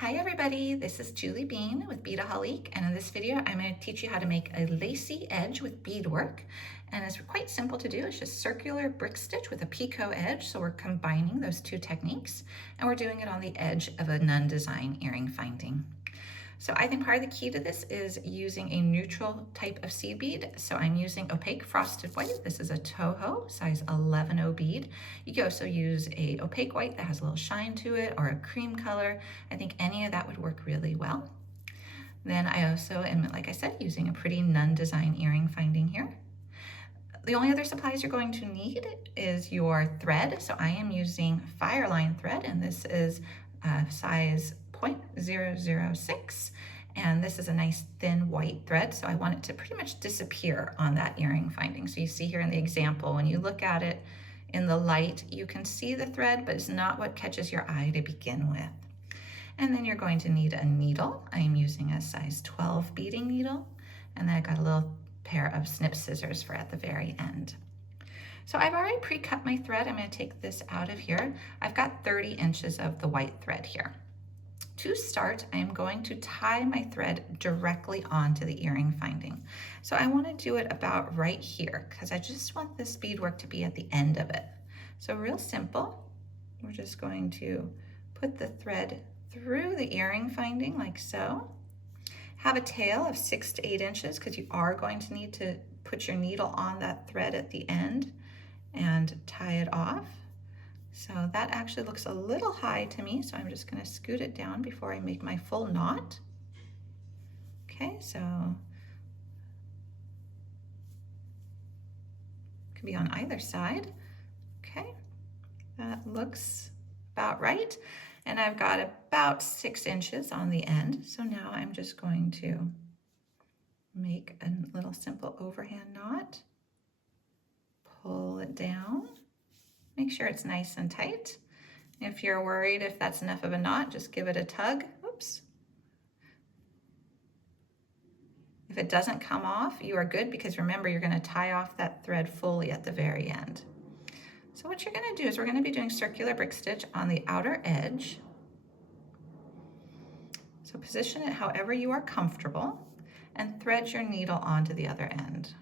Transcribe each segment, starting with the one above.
Hi everybody, this is Julie Bean with Beadaholique, and in this video I'm going to teach you how to make a lacy edge with beadwork. And it's quite simple to do. It's just circular brick stitch with a picot edge, so we're combining those two techniques, and we're doing it on the edge of a Nunn design earring finding. So I think part of the key to this is using a neutral type of seed bead. So I'm using opaque frosted white. This is a Toho size 11 bead. You can also use a opaque white that has a little shine to it, or a cream color. I think any of that would work really well. Then I also am, like I said, using a pretty Nunn design earring finding here. The only other supplies you're going to need is your thread. So I am using Fireline thread, and this is size 0.006, and this is a nice thin white thread, so I want it to pretty much disappear on that earring finding. So you see here in the example, when you look at it in the light, you can see the thread, but it's not what catches your eye to begin with. And then you're going to need a needle. I am using a size 12 beading needle, and then I got a little pair of snip scissors for at the very end. So I've already pre-cut my thread. I'm going to take this out of here. I've got 30 inches of the white thread here. To start, I am going to tie my thread directly onto the earring finding. So I want to do it about right here because I just want this beadwork to be at the end of it. So real simple, we're just going to put the thread through the earring finding like so. Have a tail of 6 to 8 inches because you are going to need to put your needle on that thread at the end and tie it off. So that actually looks a little high to me, so I'm just going to scoot it down before I make my full knot. Okay, so it could be on either side. Okay, that looks about right. And I've got about 6 inches on the end. So now I'm just going to make a little simple overhand knot, pull it down. Make sure it's nice and tight. If you're worried if that's enough of a knot, just give it a tug. Oops. If it doesn't come off, you are good, because remember, you're going to tie off that thread fully at the very end. So what you're going to do is we're going to be doing circular brick stitch on the outer edge. So position it however you are comfortable and thread your needle onto the other end.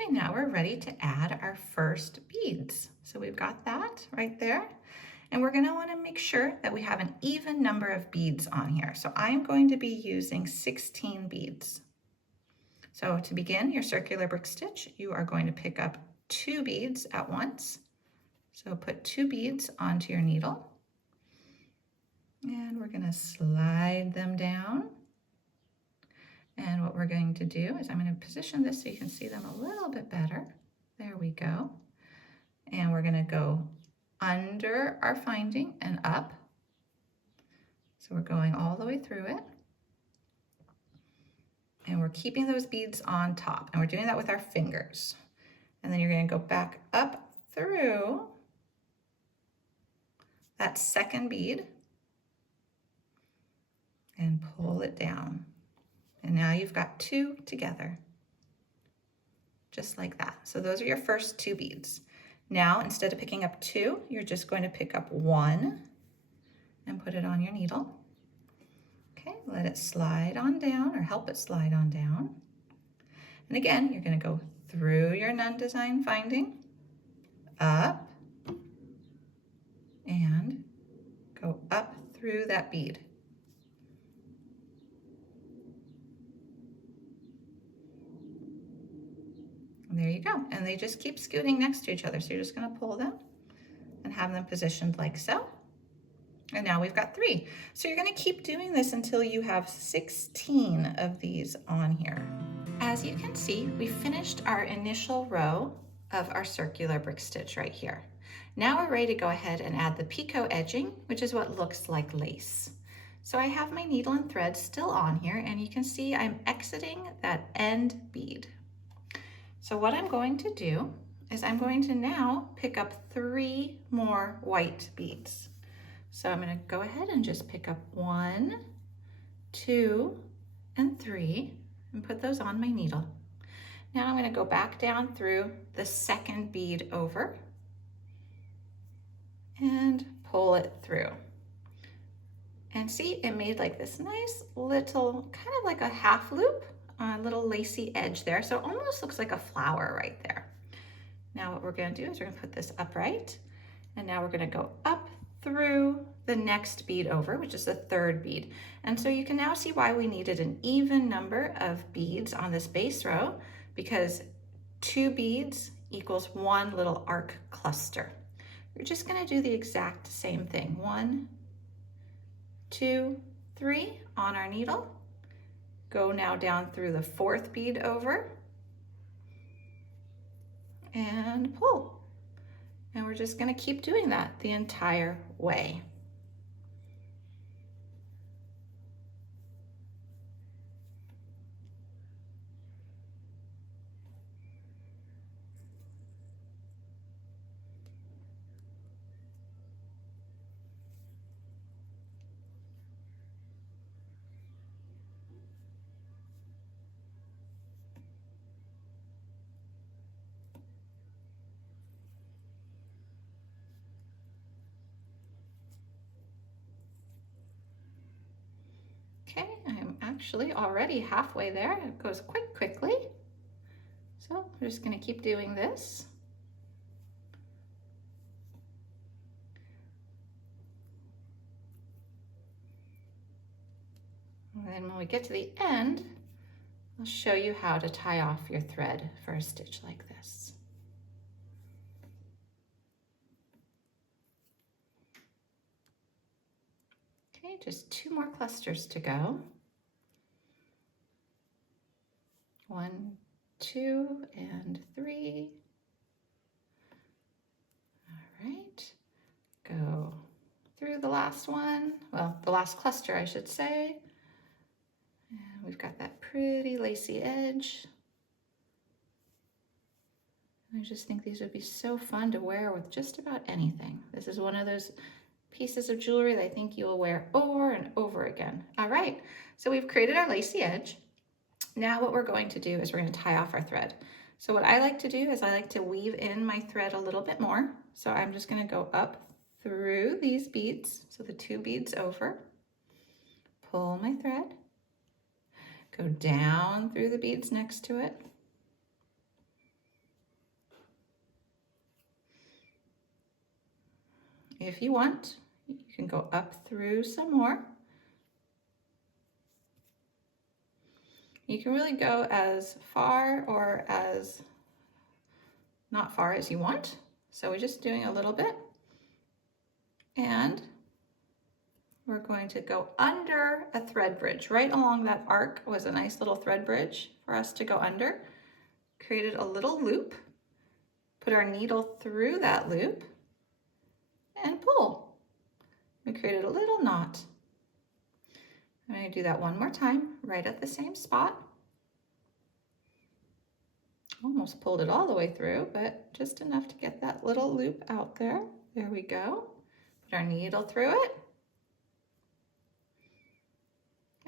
Okay, now we're ready to add our first beads. So we've got that right there. And we're gonna wanna make sure that we have an even number of beads on here. So I'm going to be using 16 beads. So to begin your circular brick stitch, you are going to pick up 2 beads at once. So put 2 beads onto your needle. And we're gonna slide them down. And what we're going to do is I'm going to position this so you can see them a little bit better. There we go. And we're going to go under our finding and up. So we're going all the way through it. And we're keeping those beads on top. And we're doing that with our fingers. And then you're going to go back up through that second bead and pull it down. And now you've got 2 together, just like that. So those are your first 2 beads. Now, instead of picking up 2, you're just going to pick up 1 and put it on your needle. Okay, let it slide on down, or help it slide on down. And again, you're going to go through your Nunn design finding, up, and go up through that bead. There you go. And they just keep scooting next to each other. So you're just going to pull them and have them positioned like so. And now we've got 3. So you're going to keep doing this until you have 16 of these on here. As you can see, we finished our initial row of our circular brick stitch right here. Now we're ready to go ahead and add the Picot edging, which is what looks like lace. So I have my needle and thread still on here, and you can see I'm exiting that end bead. So what I'm going to do is I'm going to now pick up 3 more white beads. So I'm going to go ahead and just pick up 1, 2, and 3 and put those on my needle. Now I'm going to go back down through the second bead over and pull it through. And see, it made like this nice little, kind of like a half loop, a little lacy edge there. So it almost looks like a flower right there. Now what we're going to do is we're going to put this upright, and now we're going to go up through the next bead over, which is the third bead. And so you can now see why we needed an even number of beads on this base row, because 2 beads equals 1 little arc cluster. We're just going to do the exact same thing. 1, 2, 3 on our needle. Go now down through the 4th bead over and pull. And we're just going to keep doing that the entire way. Okay, I'm actually already halfway there. It goes quite quickly. So we're just going to keep doing this. And then when we get to the end, I'll show you how to tie off your thread for a stitch like this. Okay, just 2 more clusters to go. 1, 2, and 3. All right, go through the last one, well, the last cluster, I should say. And we've got that pretty lacy edge. I just think these would be so fun to wear with just about anything. This is one of those pieces of jewelry that I think you will wear over and over again. All right, so we've created our lacy edge. Now what we're going to do is we're going to tie off our thread. So what I like to do is I like to weave in my thread a little bit more. So I'm just going to go up through these beads, so the 2 beads over, pull my thread, go down through the beads next to it, if you want, you can go up through some more. You can really go as far or as not far as you want. So we're just doing a little bit. And we're going to go under a thread bridge. Right along that arc was a nice little thread bridge for us to go under. Created a little loop, put our needle through that loop, and pull. We created a little knot. I'm going to do that one more time, right at the same spot. Almost pulled it all the way through, but just enough to get that little loop out there. There we go. Put our needle through it.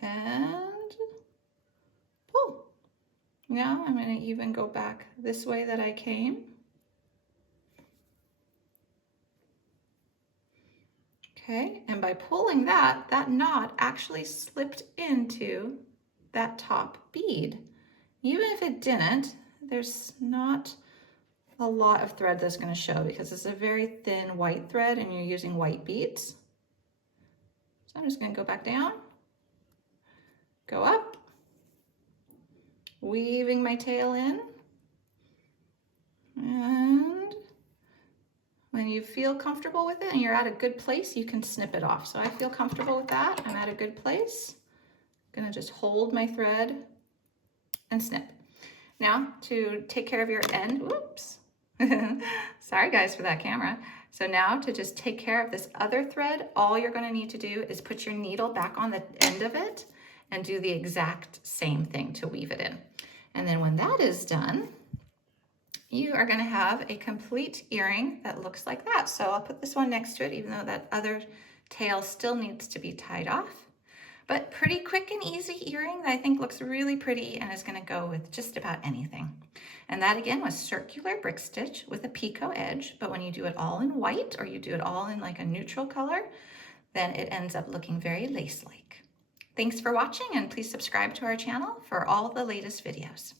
And pull. Now I'm going to even go back this way that I came. Okay, and by pulling that, that knot actually slipped into that top bead. Even if it didn't, there's not a lot of thread that's going to show because it's a very thin white thread and you're using white beads. So I'm just going to go back down, go up, weaving my tail in, and when you feel comfortable with it and you're at a good place, you can snip it off. So I feel comfortable with that. I'm at a good place. I'm gonna just hold my thread and snip. Now to take care of your end, whoops. Sorry guys for that camera. So now to just take care of this other thread, all you're gonna need to do is put your needle back on the end of it and do the exact same thing to weave it in. And then when that is done, you are going to have a complete earring that looks like that. So I'll put this one next to it, even though that other tail still needs to be tied off. But pretty quick and easy earring that I think looks really pretty and is going to go with just about anything. And that again was circular brick stitch with a picot edge, but when you do it all in white or you do it all in like a neutral color, then it ends up looking very lace-like. Thanks for watching, and please subscribe to our channel for all the latest videos.